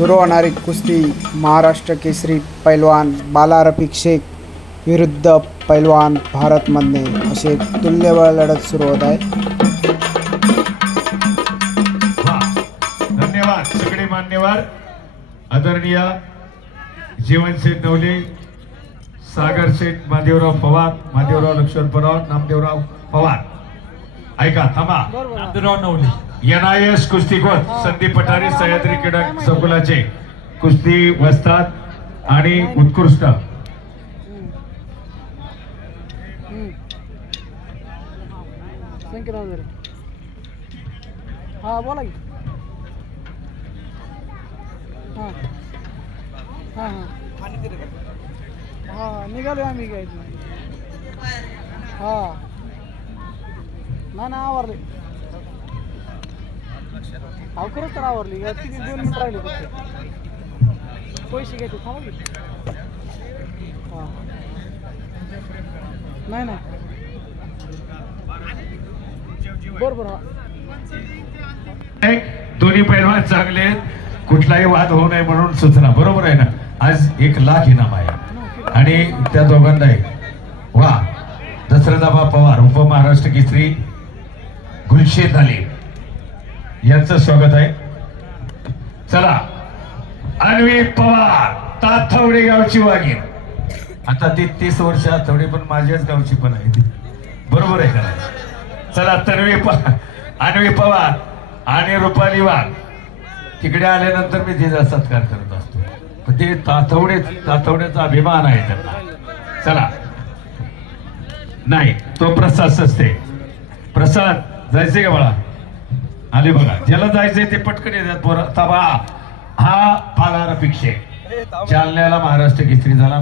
सुरू होणारी कुस्ती महाराष्ट्र केसरी पैलवान बाला रफिक शेख विरुद्ध पैलवान भारत मधने असे तुल्यबळ लढत सुरू होत आहे. धन्यवाद सगळे मान्यवर. आदरणीय जीवन शेठ नवले सागर शेठ महादेवराव पवार महादेवराव लक्ष्मण पवार नामदेवराव पवार. ऐका थांबा. Namdevrao Navale. N I S कुस्तीकोट Sandeep Pathare Sahyadri क्रीडा संकुलाचे कुस्ती वस्तात आणि उत्कृष्ट. हा बोला की. हां. हां हां. हां निघालो आम्ही घ्यायचं हां. नाही ना आवरले. अहो खरंच तर आवरली. या किती दोन मिनिट राहिले फक्त पैसे घ्यायचे थांबा की हां. नाही नाही. हां. दोन्ही पैलवान चांगले आहेत. कुठलाही वाद होऊ नये म्हणून सूचना. बरोबर आहे ना? आज एक लाख इनाम आहे. आणि त्या दोघांनाही वा. दशरथाबा पवार उपमहाराष्ट्र केसरी गुलशेद अली. यांचं स्वागत आहे. चला अन्वी पवार ताथवडे गावची वाघीण. आता ती तीस वर्ष आठवडे पण माझ्याच गावची पण आहे. ती बरोबर आहे का चला तन्वी पवार अन्वी पवार आणि रुपाली वाघ. तिकडे आल्यानंतर मी तिचा सत्कार करत असतो. पण ते ताथवडे ताथवड्याचा अभिमान आहे त्यांना. चला. नाही तो प्रसाद असते प्रसाद जायचे का बाळा? आले बघा ज्याला जायचंय ते पटकन येतात पोरं. तबा हा पालार पिक्षे जालन्याला महाराष्ट्र केसरी झाला.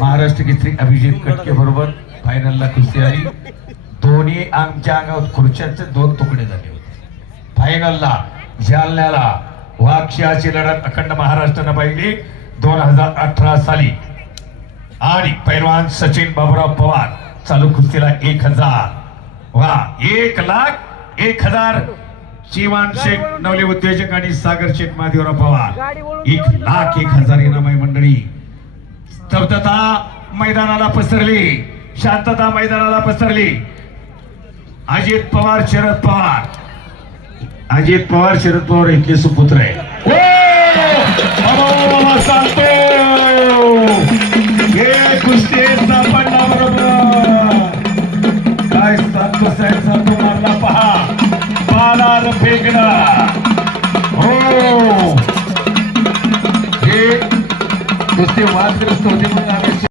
महाराष्ट्र केसरी अभिजित कटके बरोबर फायनलला कुस्ती आली. दोन्ही आमच्या अंगावर खुर्च्यांचे दोन तुकडे झाले होते. फायनलला जालन्याला वाक्षाची लढत अखंड महाराष्ट्रानं पाहिली. दोन हजार अठरा साली. आणि पैलवान सचिन बाबुराव पवार चालू कुस्तीला एक हजार. वा एक लाख एक हजार चिवान शेख नवले उद्योजक आणि सागर शेख महादेवराव पवार. एक लाख एक हजार इनामाई मंडळी. स्तब्धता मैदानाला पसरली. शांतता मैदानाला पसरली. अजित पवार शरद पवार. अजित पवार शरद पवार इथले सुपुत्र आहे हे बरोबर. काय सांगतो साहेब सांगतो. जाणार फेकला हो. हे नुसते वादग्रस्त होते म्हणून